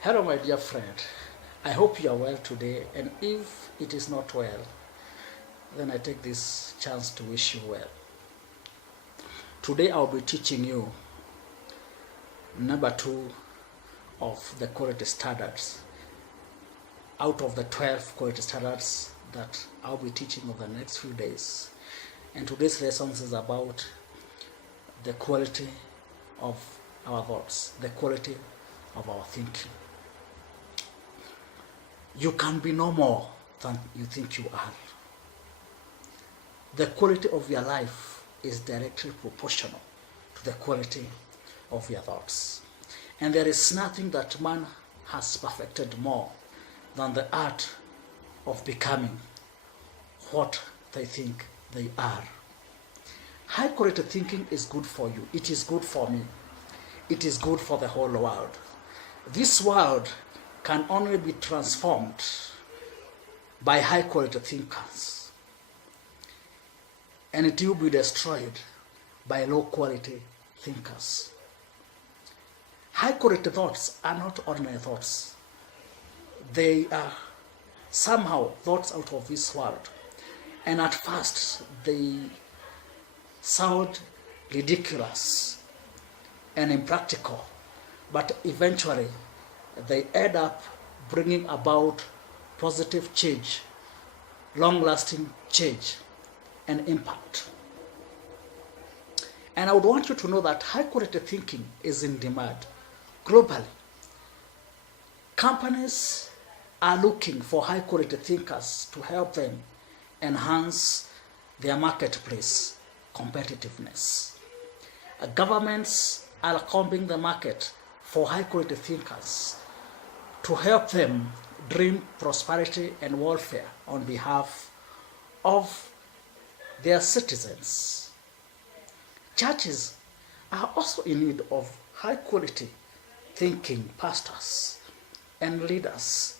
Hello, my dear friend. I hope you are well today, and if it is not well, then I take this chance to wish you well. Today, I'll be teaching you number 2 of the quality standards out of the 12 quality standards that I'll be teaching over the next few days. And today's lesson is about the quality of our thoughts, the quality of our thinking. You can be no more than you think you are. The quality of your life is directly proportional to the quality of your thoughts. And there is nothing that man has perfected more than the art of becoming what they think they are. High quality thinking is good for you. It is good for me. It is good for the whole world. This world can only be transformed by high quality thinkers, and it will be destroyed by low quality thinkers. High quality thoughts are not ordinary thoughts. They are somehow thoughts out of this world, and at first they sound ridiculous and impractical, but eventually they end up bringing about positive change, long-lasting change and impact. And I would want you to know that high-quality thinking is in demand globally. Companies are looking for high-quality thinkers to help them enhance their marketplace competitiveness. Governments are combing the market for high-quality thinkers to help them dream prosperity and welfare on behalf of their citizens. Churches are also in need of high-quality thinking pastors and leaders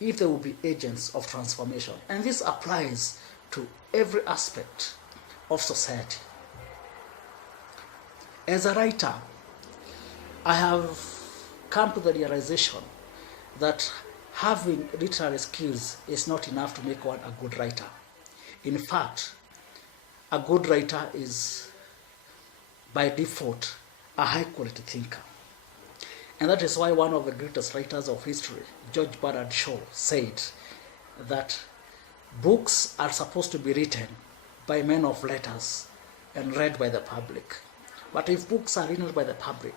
if they will be agents of transformation. And this applies to every aspect of society. As a writer, I have come to the realization that having literary skills is not enough to make one a good writer. In fact, a good writer is by default a high quality thinker. And that is why one of the greatest writers of history, George Bernard Shaw, said that books are supposed to be written by men of letters and read by the public. But if books are written by the public,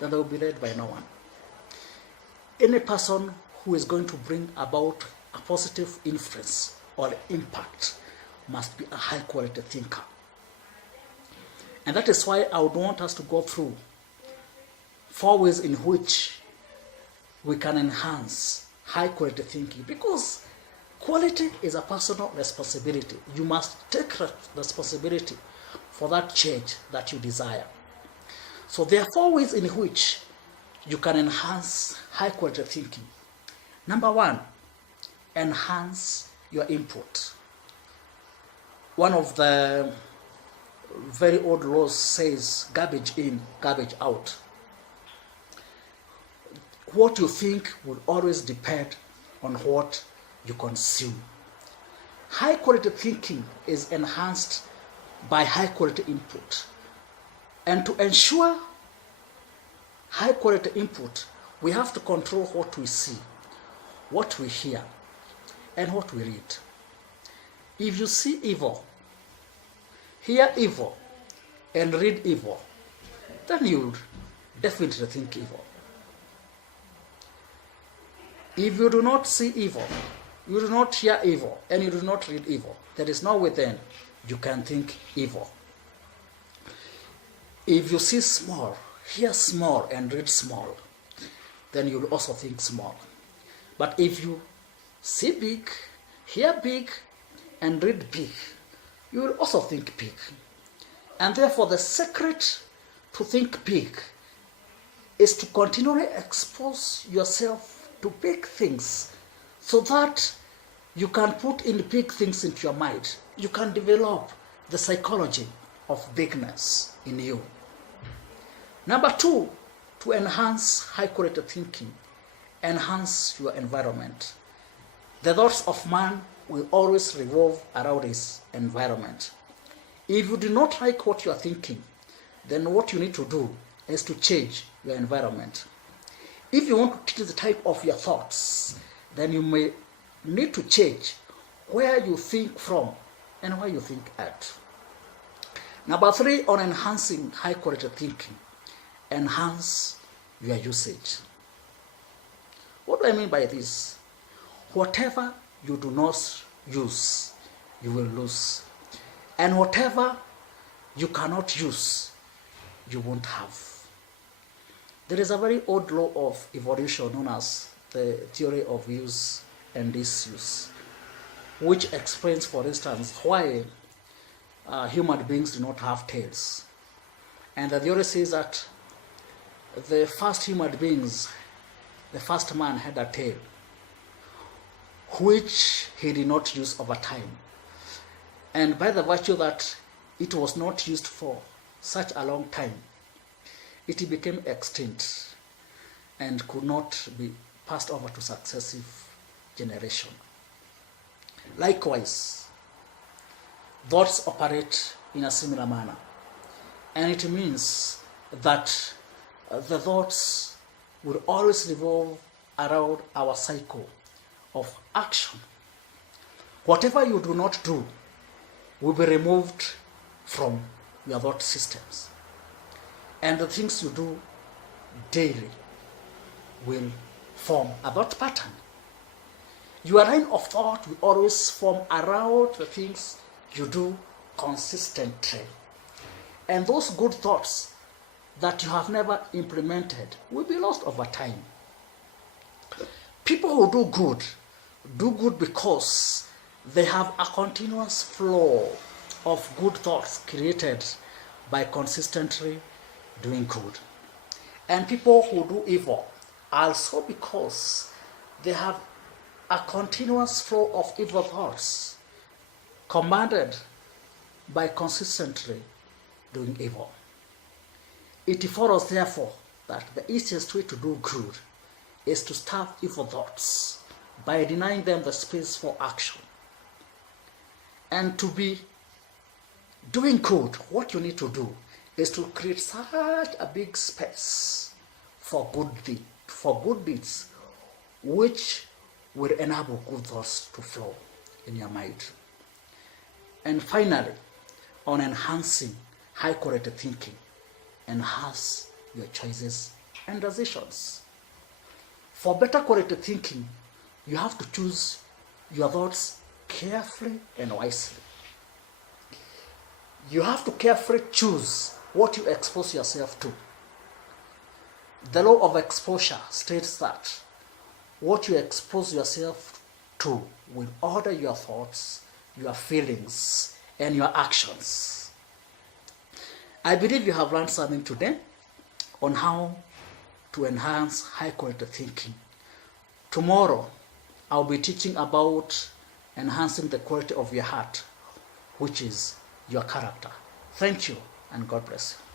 then they will be read by no one. Any person who is going to bring about a positive influence or impact must be a high quality thinker. And that is why I would want us to go through 4 ways in which we can enhance high quality thinking, because quality is a personal responsibility. You must take responsibility for that change that you desire. So there are 4 ways in which you can enhance high quality thinking. Number 1, enhance your input. One of the very old laws says garbage in, garbage out. What you think will always depend on what you consume. High quality thinking is enhanced by high quality input. And to ensure high quality input, we have to control what we see, what we hear, and what we read. If you see evil, hear evil, and read evil, then you'll definitely think evil. If you do not see evil, you do not hear evil, and you do not read evil, there is no way then you can think evil. If you see small, hear small, and read small, then you'll also think small. But if you see big, hear big, and read big, you will also think big. And therefore, the secret to think big is to continually expose yourself to big things so that you can put in big things into your mind. You can develop the psychology of bigness in you. Number 2, to enhance high quality thinking enhance your environment. The thoughts of man will always revolve around his environment. If you do not like what you are thinking, then what you need to do is to change your environment. If you want to change the type of your thoughts, then you may need to change where you think from and where you think at. Number 3, on enhancing high quality thinking, enhance your usage. What do I mean by this? Whatever you do not use, you will lose. And whatever you cannot use, you won't have. There is a very old law of evolution known as the theory of use and disuse, which explains, for instance, why human beings do not have tails. And the theory says that the first human beings, the first man had a tail, which he did not use over time. And by the virtue that it was not used for such a long time, it became extinct and could not be passed over to successive generation. Likewise, thoughts operate in a similar manner. And it means that the thoughts will always revolve around our cycle of action. Whatever you do not do will be removed from your thought systems. And the things you do daily will form a thought pattern. Your line of thought will always form around the things you do consistently. And those good thoughts that you have never implemented will be lost over time. People who do good because they have a continuous flow of good thoughts created by consistently doing good. And people who do evil also because they have a continuous flow of evil thoughts commanded by consistently doing evil. It follows, therefore, that the easiest way to do good is to stop evil thoughts by denying them the space for action. And to be doing good, what you need to do is to create such a big space for good deeds, which will enable good thoughts to flow in your mind. And finally, on enhancing high quality thinking, enhance your choices and decisions. For better quality thinking, you have to choose your thoughts carefully and wisely. You have to carefully choose what you expose yourself to. The law of exposure states that what you expose yourself to will order your thoughts, your feelings, and your actions. I believe you have learned something today on how to enhance high quality thinking. Tomorrow, I'll be teaching about enhancing the quality of your heart, which is your character. Thank you, and God bless you.